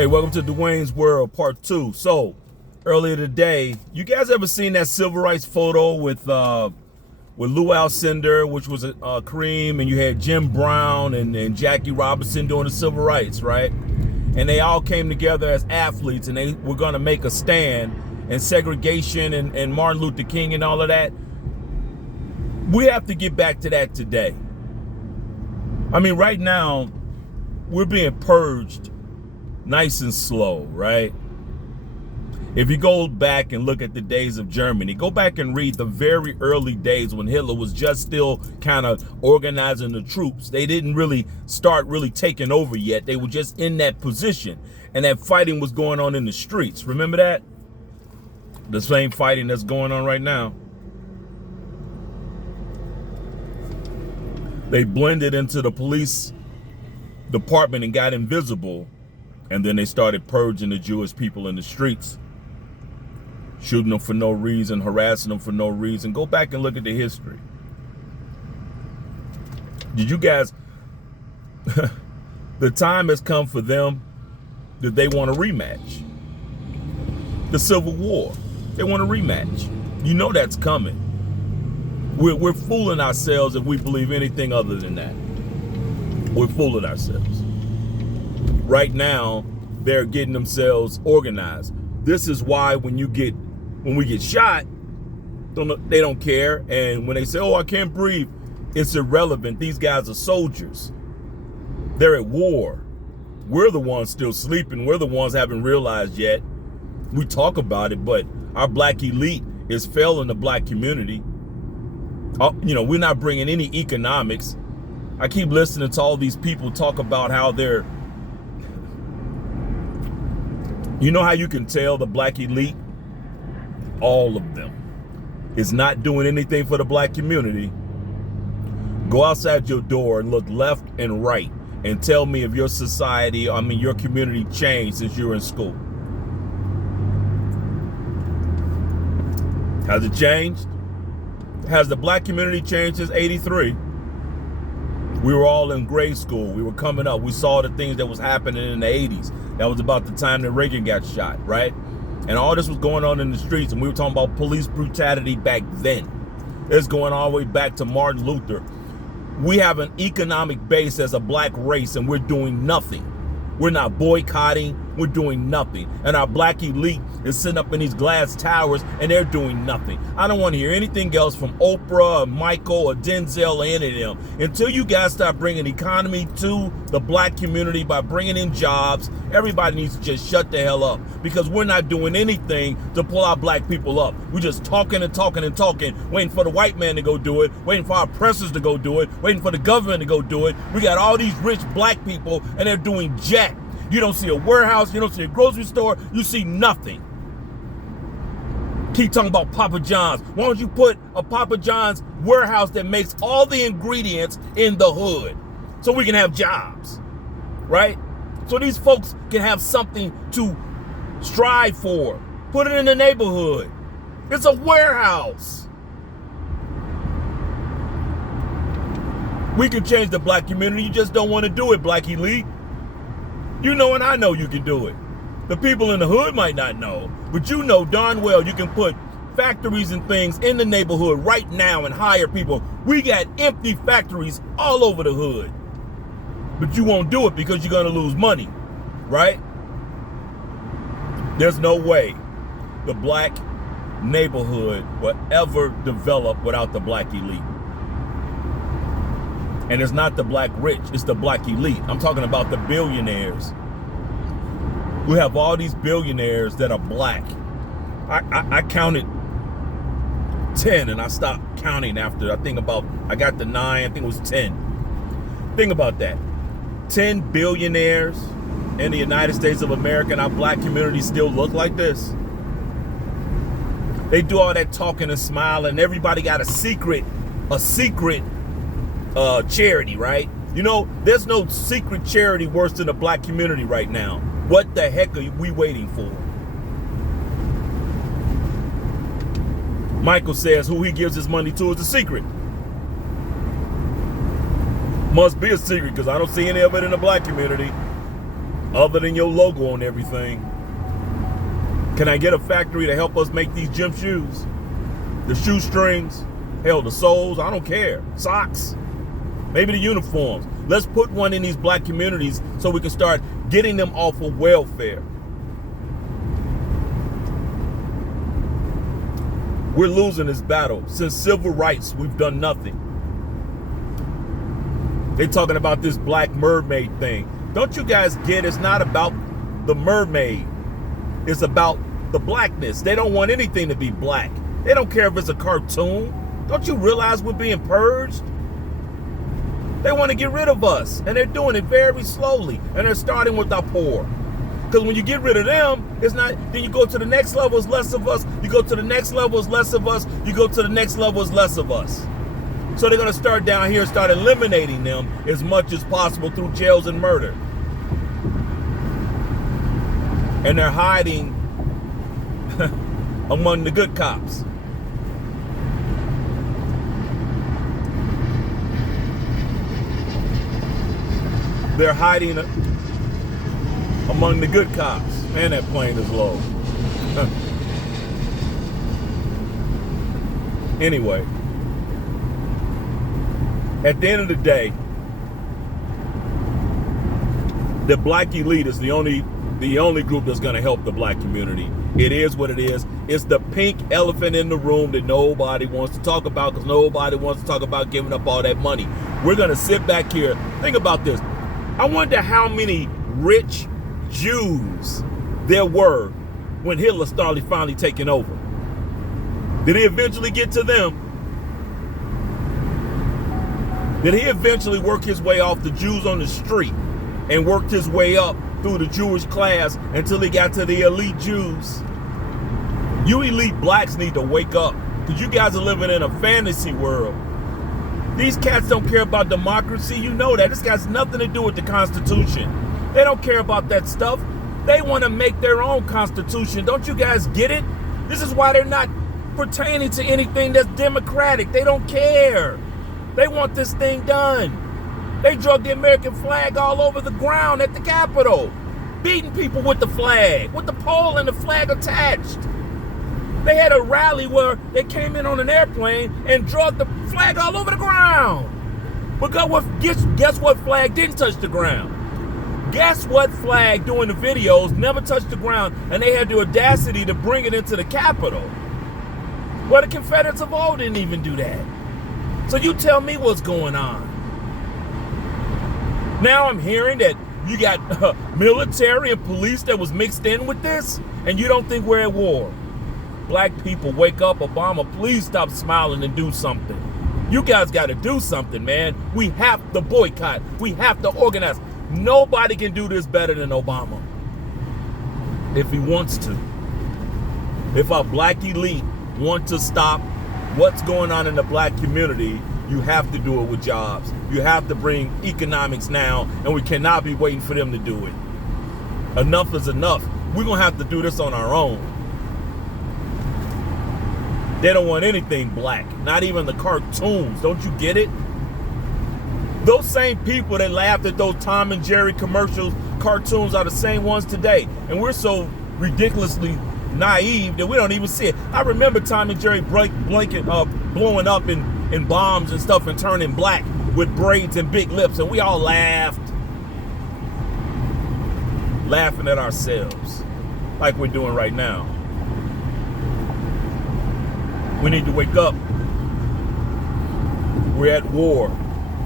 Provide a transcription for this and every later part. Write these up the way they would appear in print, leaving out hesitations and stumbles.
Hey, welcome to Dwayne's World Part 2. So, earlier today, you guys ever seen that civil rights photo with Lou Alcindor, which was Kareem, and you had Jim Brown and Jackie Robinson doing the civil rights, right? And they all came together as athletes, and they were going to make a stand, and segregation and Martin Luther King and all of that. We have to get back to that today. I mean, right now, we're being purged nice and slow, right? If you go back and look at the days of Germany, go back and read the very early days when Hitler was just still kind of organizing the troops. They didn't really start taking over yet. They were just in that position, and that fighting was going on in the streets. Remember that? The same fighting that's going on right now. They blended into the police department and got invisible. And then they started purging the Jewish people in the streets, shooting them for no reason, harassing them for no reason. Go back and look at the history. Did you guys, the time has come for them that they want a rematch. The Civil War, they want a rematch. You know that's coming. We're fooling ourselves if we believe anything other than that. We're fooling ourselves. Right now, they're getting themselves organized. This is why when we get shot, they don't care. And when they say, oh, I can't breathe, it's irrelevant. These guys are soldiers. They're at war. We're the ones still sleeping. We're the ones haven't realized yet. We talk about it, but our black elite is failing the black community. We're not bringing any economics. I keep listening to all these people talk about how they're, you know how you can tell the black elite? All of them is not doing anything for the black community. Go outside your door and look left and right and tell me if your your community changed since you were in school. Has it changed? Has the black community changed since '83? We were all in grade school. We were coming up. We saw the things that was happening in the 80s. That was about the time that Reagan got shot, right? And all this was going on in the streets, and we were talking about police brutality back then. It's going all the way back to Martin Luther. We have an economic base as a black race, and we're doing nothing. We're not boycotting. We're doing nothing. And our black elite is sitting up in these glass towers, and they're doing nothing. I don't want to hear anything else from Oprah or Michael or Denzel or any of them. Until you guys start bringing economy to the black community by bringing in jobs, everybody needs to just shut the hell up, because we're not doing anything to pull our black people up. We're just talking and talking and talking, waiting for the white man to go do it, waiting for our oppressors to go do it, waiting for the government to go do it. We got all these rich black people, and they're doing jack. You don't see a warehouse, you don't see a grocery store, you see nothing. Keep talking about Papa John's. Why don't you put a Papa John's warehouse that makes all the ingredients in the hood so we can have jobs, right? So these folks can have something to strive for. Put it in the neighborhood. It's a warehouse. We can change the black community. You just don't want to do it, black elite. You know, and I know you can do it. The people in the hood might not know, but you know darn well you can put factories and things in the neighborhood right now and hire people. We got empty factories all over the hood, but you won't do it because you're going to lose money, right? There's no way the black neighborhood will ever develop without the black elite. And it's not the black rich, it's the black elite. I'm talking about the billionaires. We have all these billionaires that are black. I counted 10 and I stopped counting after I got the 9, I think it was 10. Think about that. 10 billionaires in the United States of America, and our black community still look like this. They do all that talking and smiling. Everybody got a secret charity, right? You know, there's no secret charity worse than the black community right now. What the heck are we waiting for? Michael says who he gives his money to is a secret. Must be a secret, because I don't see any of it in the black community. other than your logo on everything. Can I get a factory to help us make these gym shoes? The shoestrings, hell, the soles, I don't care. Socks, maybe the uniforms. Let's put one in these black communities so we can start getting them off of welfare. We're losing this battle. Since civil rights, we've done nothing. They're talking about this black mermaid thing. Don't you guys get it's not about the mermaid. It's about the blackness. They don't want anything to be black. They don't care if it's a cartoon. Don't you realize we're being purged? They want to get rid of us, and they're doing it very slowly, and they're starting with our poor. Because when you get rid of them, it's not, then you go to the next level, it's less of us. You go to the next level, it's less of us. You go to the next level, it's less of us. So they're going to start down here and start eliminating them as much as possible through jails and murder. And they're hiding among the good cops. They're hiding among the good cops. Man, that plane is low. Anyway, at the end of the day, the black elite is the only group that's going to help the black community. It is what it is. It's the pink elephant in the room that nobody wants to talk about because nobody wants to talk about giving up all that money. We're going to sit back here. Think about this. I wonder how many rich Jews there were when Hitler started finally taking over. Did he eventually get to them? Did he eventually work his way off the Jews on the street and worked his way up through the Jewish class until he got to the elite Jews? You elite blacks need to wake up because you guys are living in a fantasy world. These cats don't care about democracy. You know that. This got nothing to do with the Constitution. They don't care about that stuff. They want to make their own Constitution. Don't you guys get it? This is why they're not pertaining to anything that's democratic. They don't care. They want this thing done. They drug the American flag all over the ground at the Capitol, beating people with the flag, with the pole and the flag attached. They had a rally where they came in on an airplane and drugged the flag all over the ground. But guess what flag didn't touch the ground? Guess what flag doing the videos never touched the ground, and they had the audacity to bring it into the Capitol? Well, the Confederates of old didn't even do that. So you tell me what's going on. Now I'm hearing that you got military and police that was mixed in with this, and you don't think we're at war. Black people, wake up. Obama, please stop smiling and do something. You guys got to do something, man. We have to boycott. We have to organize. Nobody can do this better than Obama if he wants to. If our black elite want to stop what's going on in the black community, you have to do it with jobs. You have to bring economics now, and we cannot be waiting for them to do it. Enough is enough. We're going to have to do this on our own. They don't want anything black, not even the cartoons. Don't you get it? Those same people that laughed at those Tom and Jerry commercials, cartoons, are the same ones today. And we're so ridiculously naive that we don't even see it. I remember Tom and Jerry blowing up in bombs and stuff and turning black with braids and big lips, and we all laughed. Laughing at ourselves like we're doing right now. We need to wake up. We're at war.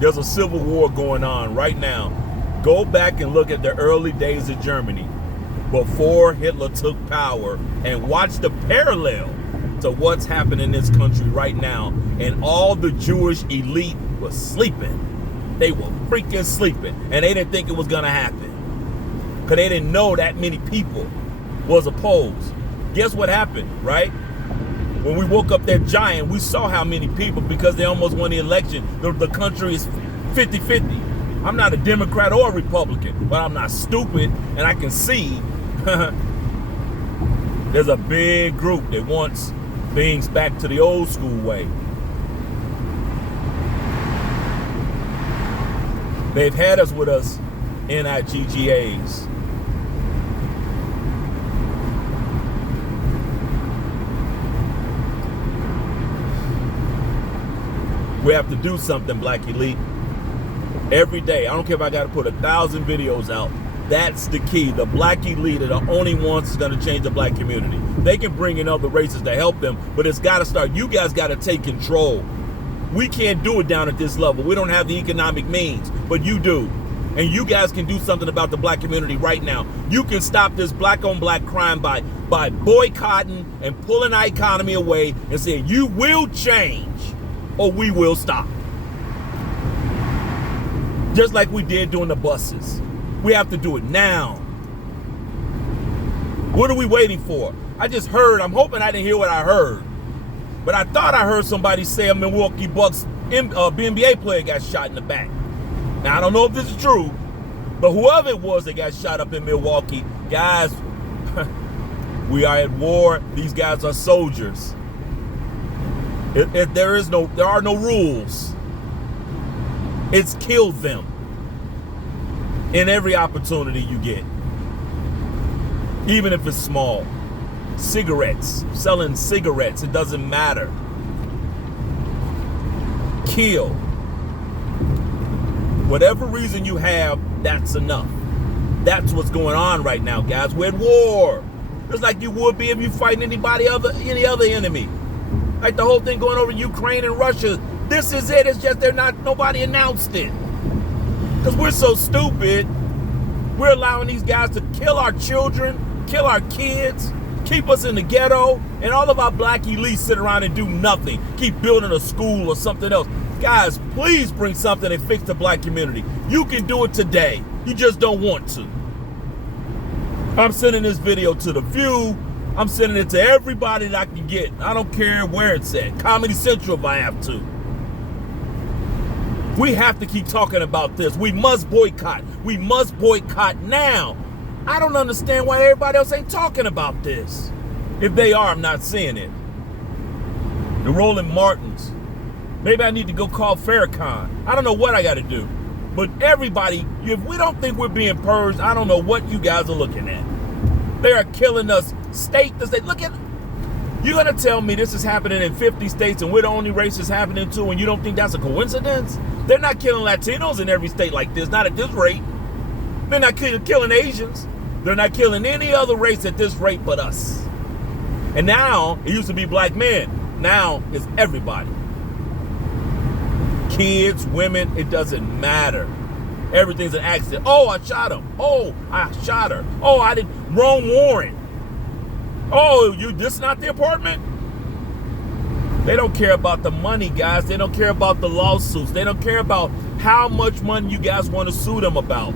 There's a civil war going on right now. Go back and look at the early days of Germany before Hitler took power and watch the parallel to what's happening in this country right now. And all the Jewish elite was sleeping. They were freaking sleeping. And they didn't think it was going to happen. Because they didn't know that many people was opposed. Guess what happened, right? When we woke up that giant, we saw how many people, because they almost won the election. The country is 50-50. I'm not a Democrat or a Republican, but I'm not stupid, and I can see there's a big group that wants things back to the old school way. They've had us with us NIGGAs. We have to do something, Black Elite. Every day. I don't care if I got to put 1,000 videos out. That's the key. The Black Elite are the only ones that's going to change the black community. They can bring in other races to help them, but it's got to start. You guys got to take control. We can't do it down at this level. We don't have the economic means, but you do. And you guys can do something about the black community right now. You can stop this black-on-black crime by boycotting and pulling our economy away and saying, you will change or we will stop. Just like we did during the buses. We have to do it now. What are we waiting for? I just heard, I'm hoping I didn't hear what I heard, but I thought I heard somebody say a Milwaukee Bucks NBA player got shot in the back. Now, I don't know if this is true, but whoever it was that got shot up in Milwaukee, guys, we are at war. These guys are soldiers. There are no rules. It's kill them in every opportunity you get, even if it's small. Cigarettes, selling cigarettes, it doesn't matter. Kill. Whatever reason you have, that's enough. That's what's going on right now, guys. We're at war. Just like you would be if you fighting any other enemy. Like the whole thing going over Ukraine and Russia. This is it. It's just nobody announced it. Because we're so stupid. We're allowing these guys to kill our children, kill our kids, keep us in the ghetto, and all of our black elites sit around and do nothing. Keep building a school or something else. Guys, please bring something and fix the black community. You can do it today. You just don't want to. I'm sending this video to The View. I'm sending it to everybody that I can get. I don't care where it's at. Comedy Central if I have to. We have to keep talking about this. We must boycott. We must boycott now. I don't understand why everybody else ain't talking about this. If they are, I'm not seeing it. The Roland Martins. Maybe I need to go call Farrakhan. I don't know what I got to do. But everybody, if we don't think we're being purged, I don't know what you guys are looking at. They are killing us state to state. Look at, you're going to tell me this is happening in 50 states and we're the only race it's happening to, and you don't think that's a coincidence? They're not killing Latinos in every state like this, not at this rate. They're not killing Asians. They're not killing any other race at this rate but us. And now, it used to be black men. Now, it's everybody. Kids, women, it doesn't matter. Everything's an accident. Oh, I shot him. Oh, I shot her. Oh, I didn't, wrong warrant. Oh, this is not the apartment? They don't care about the money, guys. They don't care about the lawsuits. They don't care about how much money you guys want to sue them about.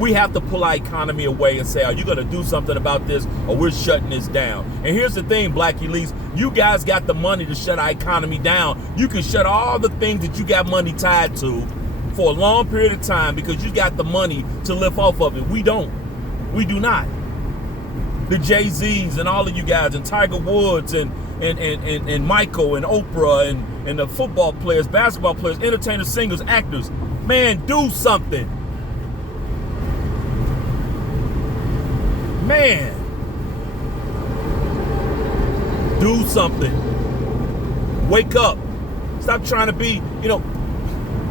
We have to pull our economy away and say, are you going to do something about this, or we're shutting this down? And here's the thing, black elites, you guys got the money to shut our economy down. You can shut all the things that you got money tied to for a long period of time because you got the money to live off of it. We don't. We do not. The Jay-Z's and all of you guys, and Tiger Woods and Michael and Oprah and the football players, basketball players, entertainers, singers, actors. Man, do something. Man, do something. Wake up. Stop trying to be,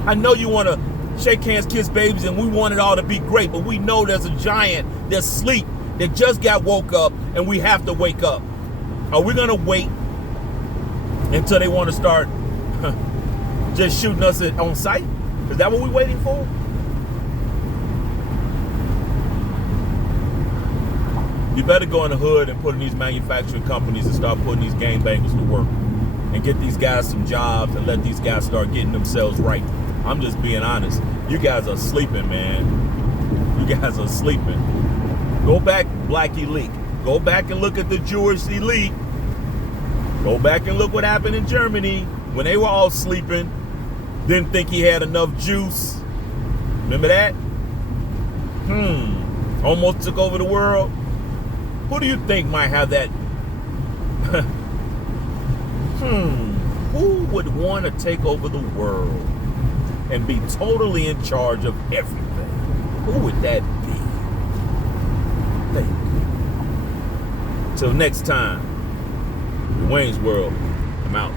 I know you want to shake hands, kiss babies, and we want it all to be great, but we know there's a giant that's asleep that just got woke up, and we have to wake up. Are we going to wait until they want to start just shooting us on sight? Is that what we're waiting for? You better go in the hood and put in these manufacturing companies and start putting these gangbangers to work and get these guys some jobs and let these guys start getting themselves right. I'm just being honest. You guys are sleeping, man. You guys are sleeping. Go back, black elite. Go back and look at the Jewish elite. Go back and look what happened in Germany when they were all sleeping. Didn't think he had enough juice. Remember that? Almost took over the world. Who do you think might have that? Who would want to take over the world and be totally in charge of everything? Who would that be? Think. Till next time, Wayne's World, I'm out.